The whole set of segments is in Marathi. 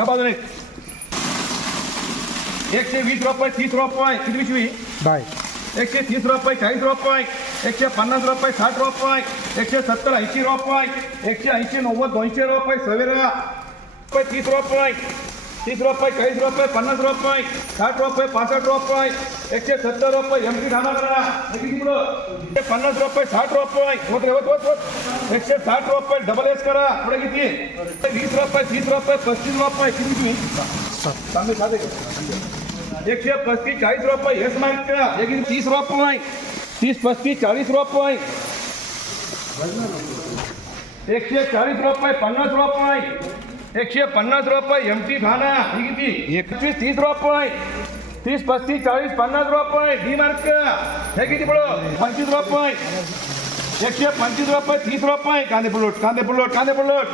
का बाजूने एकशे वीस रुपये तीस रुपये किती पिशवी बाय एकशे तीस रुपये चाळीस रुपये एकशे पन्नास रुपये साठ रुपये एकशे सत्तर ऐंशी रुपये एकशे ऐंशी नव्वद दोनशे रुपये सवेरा तीस रुपये तीस रुपये चाळीस रुपये पन्नास रुपये साठ रुपये पासष्ट रुपये एकशे सत्तर रुपये एम टी ठाणा करा. किती एकशे पन्नास रुपये साठ रुपये. होत होत होत एकशे साठ रुपये डबल एस करा. पुढे किती? वीस रुपये तीस रुपये पस्तीस रुपये. किती तुम्ही? चांगले साधे. एकशे पस्तीस चाळीस रुपये हेच माहीत करा. एक तीस रुपये. तीस पस्तीस चाळीस रुपये. एकशे चाळीस रुपये पन्नास रुपये. एकशे पन्नास रुपये एम टी ठाणा ही किती एकवीस तीस रुपये. तीस पस्तीस चाळीस पन्नास रुपये. डी मार्क हे किती पडो पंचवीस रुपये. एकशे पंचवीस रुपये तीस रुपये. कांदे पुलोट कांदे पुलोट कांदे पुलोट.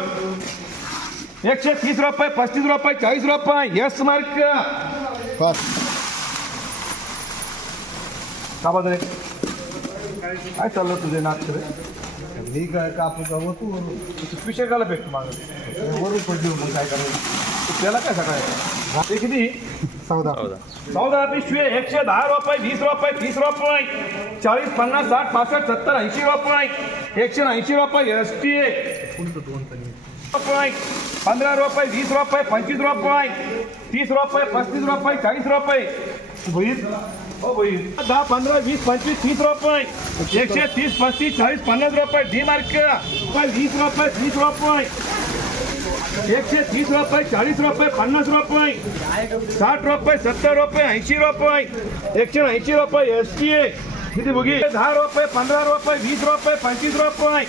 एकशे तीस रुपये पस्तीस रुपये चाळीस रुपये. यस मार्क काय चाललं तुझे नाच मी काय कापूस जाऊ तू विषय काला भेटतो माझं वरून पडली मग काय करायचं त्याला काय सकाळ ते किती चौदा चौदा पिशवी एकशे दहा रुपये वीस रुपये तीस रुपये चाळीस पन्नास साठ पासष्ट सत्तर ऐंशी रुपये एकशे ऐंशी रुपये एस टी रुपये पंधरा रुपये वीस रुपये पंचवीस रुपये तीस रुपये पस्तीस रुपये चाळीस रुपये हो दहा पंधरा वीस पंचवीस तीस रुपये एकशे तीस पस्तीस चाळीस पन्नास रुपये डी मार्क वीस रुपये तीस रुपये एकशे तीस रुपये चाळीस रुपये पन्नास रुपये साठ रुपये सत्तर रुपये ऐंशी रुपये एकशे ऐंशी रुपये एस टी किती बघी दहा रुपये पंधरा रुपये वीस रुपये पंचवीस रुपये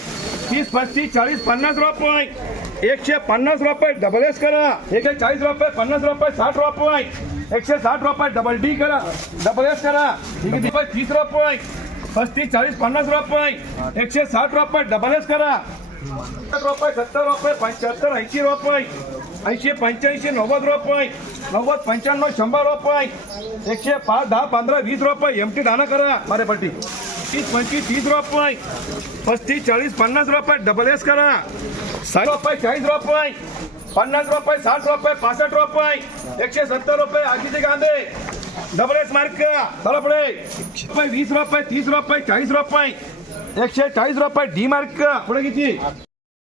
तीस पस्तीस चाळीस पन्नास रुपये एकशे पन्नास रुपये डबल एस करा. एकशे चाळीस रुपये पन्नास रुपये साठ रुपये एकशे साठ रुपये डबल डी करा. डबल एस करा. रुपये तीस रुपये पस्तीस चाळीस पन्नास रुपये एकशे साठ रुपये डबल एस करा. सत्तर रुपये सत्तर रुपये पंच्याहत्तर ऐंशी रुपये ऐंशी पंच्याऐंशी नव्वद रुपये नव्वद पंच्याण्णव शंभर रुपये एकशे पाच दहा पंधरा वीस रुपये एम टी दाना करा. मारे पट्टी तीस पंचवीस तीस रुपये पस्तीस चाळीस पन्नास रुपये डबल एस करा. साठ रुपये चाळीस रुपये पन्नास रुपये साठ रुपये पासष्ट रुपये एकशे सत्तर रुपये आगीचे कांदे डबल एस मार्क चला पुढे. रुपये वीस रुपये तीस रुपये चाळीस रुपये एकशे चाळीस रुपये डी मार्क पुढे किती?